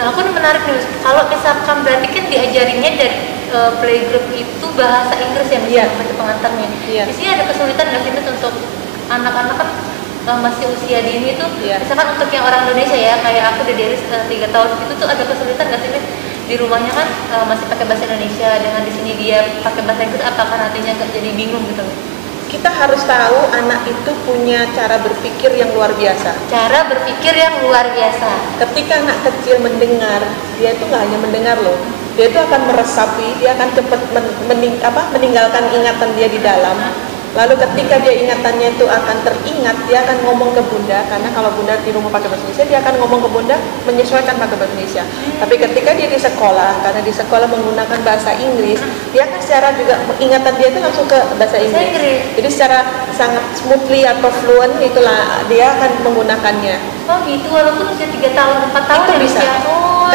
Nah, aku nih menarik nih, kalau misalkan berarti kan diajarinnya dari playgroup itu bahasa Inggris ya, misalnya baca pengantarnya. Di sini ada kesulitan nggak sih Miss untuk anak-anak kan masih usia dini tuh, misalkan untuk yang orang Indonesia ya, kayak aku udah dari 3 tahun itu tuh ada kesulitan nggak sih Miss? Di rumahnya kan masih pakai bahasa Indonesia, dengan di sini dia pakai bahasa Inggris, apakah nantinya nggak jadi bingung gitu? Kita harus tahu anak itu punya cara berpikir yang luar biasa. Cara berpikir yang luar biasa. Ketika anak kecil mendengar, dia itu nggak hanya mendengar loh, dia itu akan meresapi, dia akan cepat meninggalkan ingatan dia di dalam. Lalu ketika dia ingatannya itu akan teringat, dia akan ngomong ke bunda, karena kalau bunda di rumah pakai bahasa Indonesia, dia akan ngomong ke bunda menyesuaikan pakai bahasa Indonesia. Tapi ketika dia di sekolah, karena di sekolah menggunakan bahasa Inggris, dia akan secara juga ingatan dia itu langsung ke bahasa Inggris. Jadi secara sangat smoothly atau fluent itulah dia akan menggunakannya. Oh gitu, walaupun usia 3 tahun, 4 tahun itu ya bisa.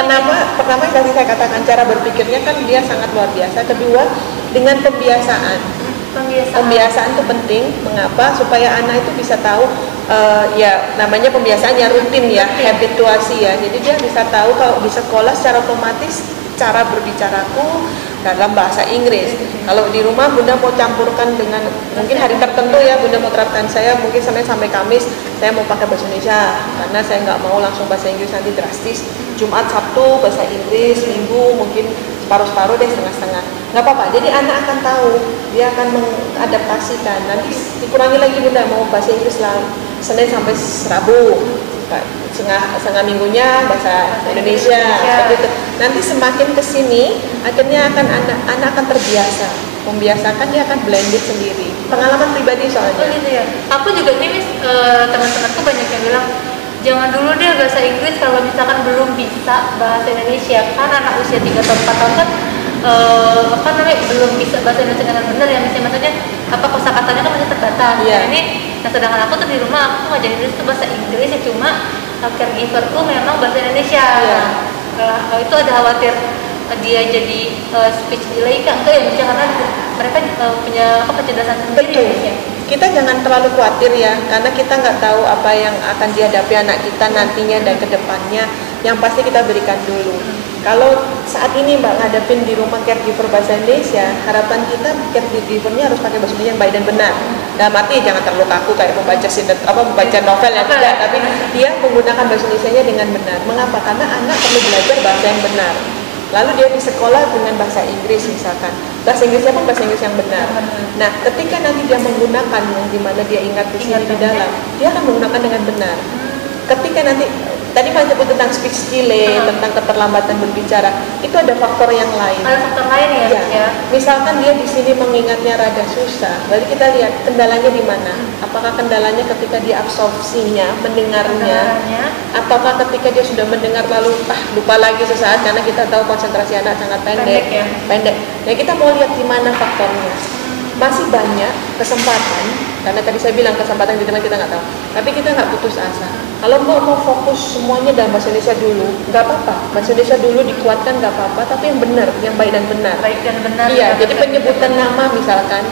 Kenapa? Pertama yang tadi saya katakan cara berpikirnya kan dia sangat luar biasa. Kedua, dengan pembiasaan. Pembiasaan itu penting. Mengapa? Supaya anak itu bisa tahu, ya namanya pembiasaan ya, rutin ya, habituasi ya. Jadi dia bisa tahu kalau di sekolah secara otomatis cara berbicaraku dalam bahasa Inggris. Kalau di rumah bunda mau campurkan dengan mungkin hari tertentu ya, bunda mau terapkan, saya mungkin Senin sampai Kamis saya mau pakai bahasa Indonesia karena saya nggak mau langsung bahasa Inggris nanti drastis. Jumat Sabtu bahasa Inggris, Minggu mungkin separuh-separuh deh, setengah-setengah, nggak apa-apa. Jadi anak akan tahu, dia akan mengadaptasikan. Nanti dikurangi lagi bunda mau bahasa Inggris lah Senin sampai Rabu, setengah minggunya bahasa Indonesia gitu. Nanti semakin kesini akhirnya anak akan terbiasa, membiasakan, dia akan blended sendiri. Pengalaman pribadi soalnya. Oh gitu ya. Aku juga nih Miss, teman-temanku banyak yang bilang jangan dulu deh bahasa Inggris kalau misalkan belum bisa bahasa Indonesia, kan anak usia 3 tahun 4 tahun kan belum bisa bahasa Indonesia dengan benar ya, maksudnya kosakatanya kan masih terbatas. Nah sedangkan aku tuh di rumah aku ngajarin Inggris tuh bahasa Inggris ya, cuma caregiverku memang bahasa Indonesia. Itu ada khawatir dia jadi speech delay kan, enggak ya, karena mereka punya kecerdasan sendiri ya. Kita jangan terlalu khawatir ya, karena kita nggak tahu apa yang akan dihadapi anak kita nantinya dan kedepannya. Yang pasti kita berikan dulu. Kalau saat ini Mbak ngadepin di rumah caregiver bahasa Indonesia, harapan kita caregivernya harus pakai bahasa Indonesia yang baik dan benar. Dalam arti jangan terlalu kaku kayak membaca novel yang tidak, tapi dia menggunakan bahasa Indonesianya dengan benar. Mengapa? Karena anak perlu belajar bahasa yang benar. Lalu dia di sekolah dengan bahasa Inggris misalkan, bahasa Inggrisnya pun bahasa Inggris yang benar. Nah, ketika nanti dia menggunakan yang dimana dia ingat di sini di dalam, dia akan menggunakan dengan benar. Ketika nanti tadi Mas sebut tentang speech delay, tentang keterlambatan berbicara, itu ada faktor yang lain. Ada faktor lain ya? Misalkan dia di sini mengingatnya rada susah, berarti kita lihat kendalanya di mana. Apakah kendalanya ketika dia absorpsinya, mendengarnya, ataukah ketika dia sudah mendengar lalu lupa lagi sesaat, karena kita tahu konsentrasi anak sangat pendek. Nah, kita mau lihat di mana faktornya. Masih banyak kesempatan, karena tadi saya bilang kesempatan di depan kita nggak tahu, tapi kita nggak putus asa. Kalau mau fokus semuanya dalam bahasa Indonesia dulu, nggak apa-apa. Bahasa Indonesia dulu dikuatkan nggak apa-apa, tapi yang benar, yang baik dan benar. Baik dan benar. Iya, jadi penyebutan nama misalkan,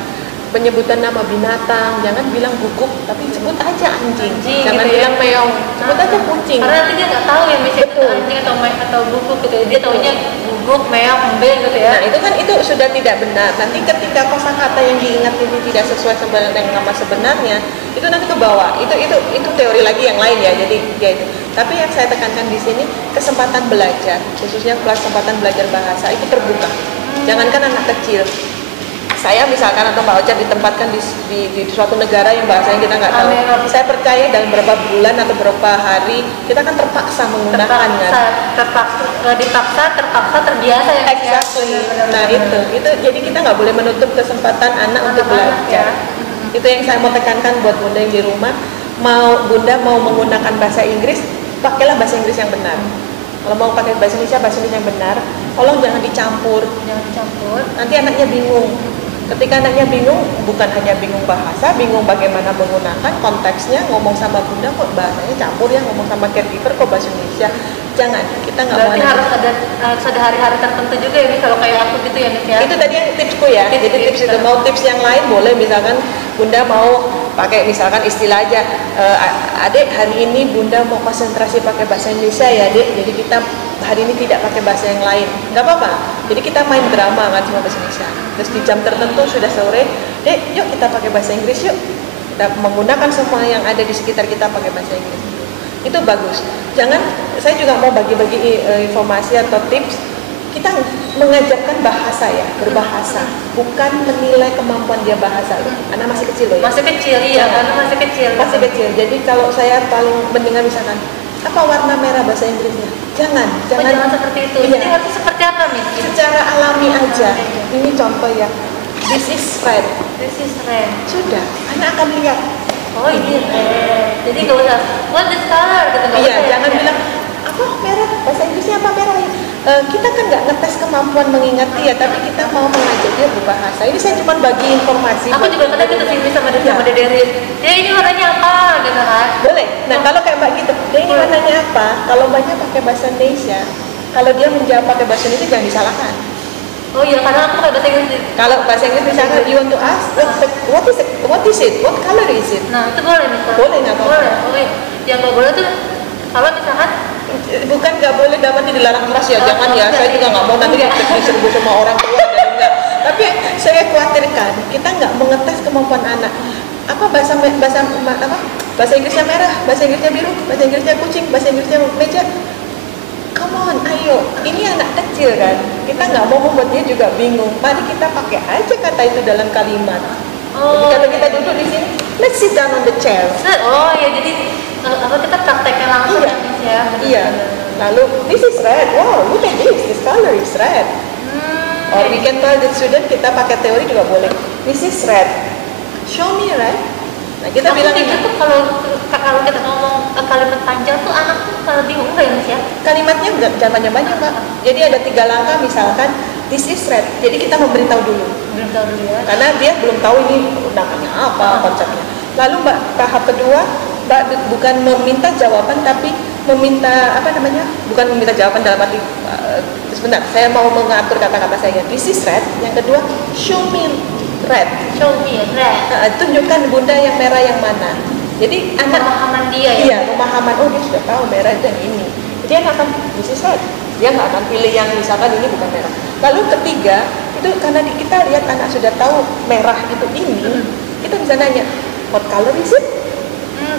penyebutan nama binatang, jangan bilang guguk, tapi sebut aja anjing. Jangan gitu bilang meong, sebut aja kucing. Karena nanti dia nggak tahu ya misalnya itu anjing atau guguk gitu. Dia taunya guguk, meong, embel gitu ya. Nah, itu sudah tidak benar. Nanti ketika kosakata yang diingat ini tidak sesuai dengan nama sebenarnya, itu nanti ke bawah. Itu teori lagi yang lain ya. Jadi ya itu. Tapi yang saya tekankan di sini, kesempatan belajar, khususnya kesempatan belajar bahasa itu terbuka. Jangankan anak kecil, saya misalkan atau Mbak Ocha ditempatkan di suatu negara yang bahasanya kita nggak tahu, saya percaya dalam beberapa bulan atau beberapa hari kita akan terpaksa menggunakan terpaksa terbiasa ya. Exactly. Nah itu jadi kita nggak boleh menutup kesempatan anak untuk belajar. Itu yang saya mau tekankan buat bunda yang di rumah. Bunda mau menggunakan bahasa Inggris, pakailah bahasa Inggris yang benar. Kalau mau pakai bahasa Indonesia yang benar. Tolong jangan dicampur. Nanti anaknya bingung. Ketika anaknya bingung, bukan hanya bingung bahasa, bingung bagaimana menggunakan konteksnya, ngomong sama bunda kok bahasanya campur ya, ngomong sama caregiver kok bahasa Indonesia. Jangan, kita nggak mau. Berarti harus ada hari-hari tertentu juga ya, kalau kayak aku gitu ya, Miss ya. Itu tadi yang tipsku ya. Jadi tips itu, mau tips yang lain boleh, misalkan bunda mau pakai misalkan istilah aja, adik hari ini bunda mau konsentrasi pakai bahasa Indonesia ya adik, jadi kita hari ini tidak pakai bahasa yang lain, nggak apa-apa. Jadi kita main drama kan cuma bahasa Indonesia. Terus di jam tertentu sudah sore, dek yuk kita pakai bahasa Inggris yuk. Kita menggunakan semua yang ada di sekitar kita pakai bahasa Inggris. Itu bagus. Jangan, saya juga mau bagi-bagi informasi atau tips. Kita mengajarkan bahasa ya, berbahasa, bukan menilai kemampuan dia bahasa. Anak masih kecil loh ya. Masih kecil, iya, karena masih kecil. Masih kecil. Jadi kalau saya paling mendengar misalkan, apa warna merah bahasa Inggrisnya? Jangan seperti itu. Iya. Jadi harus seperti apa, Miss? Secara alami aja. Ini contoh ya. This is red. This is red. Sudah, anak akan lihat. Oh ini red. Jadi nggak usah what is color gitu. Iya, jangan bilang apa merah. Bahasa Inggrisnya apa merah ya? Kita kan nggak ngetes kemampuan mengingat dia, tapi kita mau mengajak dia berbahasa. Ini saya cuma bagi informasi. Aku juga kadang gitu sih sama Dede. Ya ini warnanya apa gitu kan? Boleh. Nah kalau kayak Mbak gitu, dia ini warnanya apa? Kalau Mbaknya pakai bahasa Indonesia, kalau dia menjawab pakai bahasa Indonesia jangan disalahkan. Oh iya, karena aku pakai bahasa Inggris. Kalau bahasa Inggris misalnya you want to ask what is it? What color is it? Nah itu boleh misalnya. Boleh nggak apa-apa. Boleh. Oh iya. Yang nggak boleh tuh kalau misalkan bukan nggak boleh dapat dilarang keras ya, jangan ya. Saya juga nggak mau nanti diserbu sama orang tua dan enggak. Tapi saya khawatirkan kita nggak mengetes kemampuan anak. Apa bahasa Inggrisnya merah, bahasa Inggrisnya biru, bahasa Inggrisnya kucing, bahasa Inggrisnya meja. Come on, ayo. Ini anak kecil kan. Kita nggak mau membuat dia juga bingung. Mari kita pakai aja kata itu dalam kalimat. Jadi kalau kita duduk di sini, let's sit down on the chair. Oh ya, jadi kita prakteknya langsung ya. Iya. Lalu this is red. Wow, look at this. This color is red. Or we can tell the student, kita pakai teori juga boleh. This is red. Show me red. Nah kita bilang itu tuh kalau kita ngomong kalimat panjang tuh anak tuh kalau bingung nggak ya Mas ya? Kalimatnya jangan banyak-banyak Mbak. Jadi ada 3 langkah misalkan this is red. Jadi kita memberitahu dulu. Beritahu dulu ya. Karena dia belum tahu ini namanya apa konsepnya. Lalu Mbak tahap kedua, Mbak bukan meminta jawaban tapi meminta bukan meminta jawaban dalam arti sebentar saya mau mengatur kata-kata saya. This is red. Yang kedua, show me red. Show me red. Tunjukkan bunda yang merah yang mana. Jadi anak pemahaman dia ya. Iya, pemahaman. Oh dia sudah tahu merah dan ini. Dia akan this is red. Dia nggak akan pilih yang misalkan ini bukan merah. Lalu ketiga itu karena kita lihat anak sudah tahu merah itu ini, kita bisa nanya what color is it?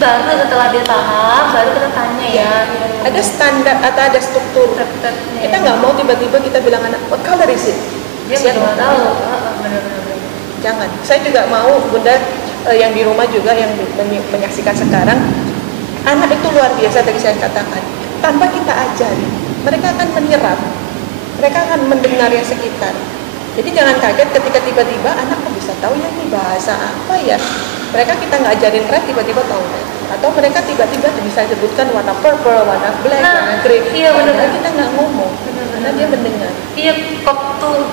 Baru setelah dia paham, baru kita tanya ya. Ada standar atau ada struktur. Kita nggak mau tiba-tiba kita bilang anak what color is it? Dia belum tahu. Benar-benar. Jangan. Saya juga mau bunda yang di rumah juga yang menyaksikan sekarang, anak itu luar biasa tadi saya katakan. Tanpa kita ajari, mereka akan menyerap, mereka akan mendengar yang sekitar. Jadi jangan kaget ketika tiba-tiba anak kok bisa tahu ya ini bahasa apa ya. Mereka kita nggak ajarin red tiba-tiba tahu red. Atau mereka tiba-tiba bisa sebutkan warna purple, warna black, warna grey. Iya benar. Kita nggak ngomong, karena dia mendengar. Iya, kok tuh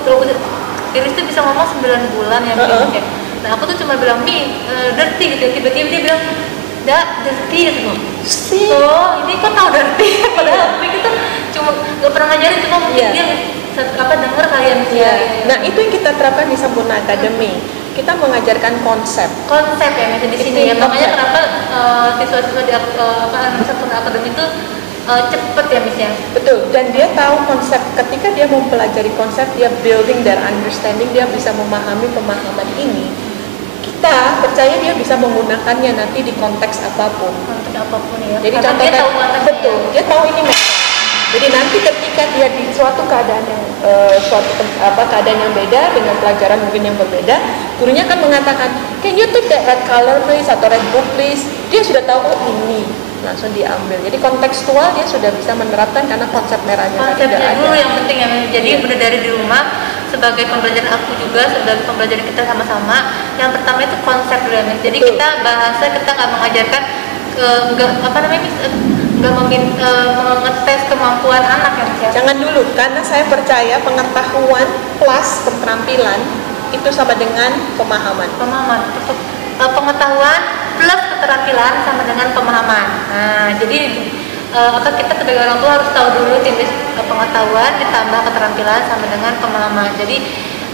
Iris tuh bisa ngomong 9 bulan ya mungkin. Nah aku tuh cuma bilang dirty gitu. Tiba-tiba dia bilang dirty gitu. Oh ini kok tahu dirty? Padahal Miki tuh cuma gak pernah ngajarin, cuma mungkin dia dengar kalian sih. Nah itu yang kita terapkan di Sempurna Academy. Kita mengajarkan konsep ya misalnya di sini ya. Makanya kenapa siswa-siswa di Sempurna Academy itu cepet ya Miss ya. Betul, dan dia tahu konsep. Ketika dia mempelajari konsep, dia building their understanding, dia bisa memahami pemahaman ini. Kita percaya dia bisa menggunakannya nanti di konteks apapun. Konteks apapun ya. Jadi contohnya dia tahu konteksnya. Betul, dia tahu ini merah. Jadi nanti ketika dia di suatu keadaan yang keadaan yang beda dengan pelajaran mungkin yang berbeda, gurunya kan mengatakan, can you take that red color please atau red book please, dia sudah tahu oh ini, langsung diambil. Jadi kontekstual dia sudah bisa menerapkan karena konsep merahnya konsepnya dulu yang penting ya. Jadi benar dari di rumah sebagai pembelajaran aku juga sebagai pembelajaran kita sama-sama. Yang pertama itu konsep dulu ya. Jadi betul. Kita bahasa kita nggak mengajarkan nggak mengetes kemampuan anak ya. Jangan dulu, karena saya percaya pengetahuan plus keterampilan itu sama dengan pemahaman. Pengetahuan plus keterampilan sama dengan pemahaman. Nah, jadi kita sebagai orang tua harus tahu dulu jenis pengetahuan ditambah keterampilan sama dengan pemahaman. Jadi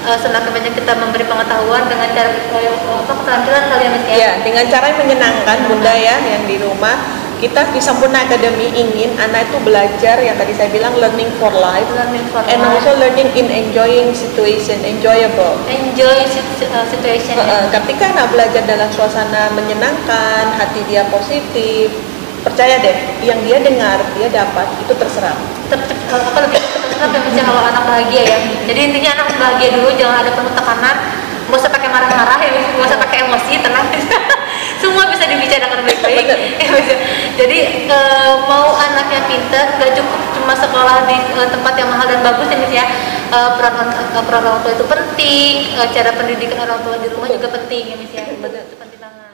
semakin banyak kita memberi pengetahuan dengan cara keterampilan kalian ya. Ya, dengan cara yang menyenangkan Bunda ya, yang di rumah kita di Sampurna Academy ingin anak itu belajar yang tadi saya bilang learning for life, and also learning in enjoying situation, enjoyable. Situation. Ketika anak belajar dalam suasana menyenangkan, hati dia positif, percaya deh, yang dia dengar, dia dapat, itu terserap. Lebih terserap ya misalnya kalau anak bahagia ya. Jadi intinya anak bahagia dulu, jangan ada penuh tekanan, nggak usah pakai marah-marah ya, nggak usah pakai emosi, tenang. Semua bisa dibicarakan baik-baik. Jadi mau anaknya pintar, nggak cukup cuma sekolah di tempat yang mahal dan bagus ya Miss ya. Peran orang tua itu penting, cara pendidikan orang tua di rumah juga penting ya Miss ya. Itu penting banget.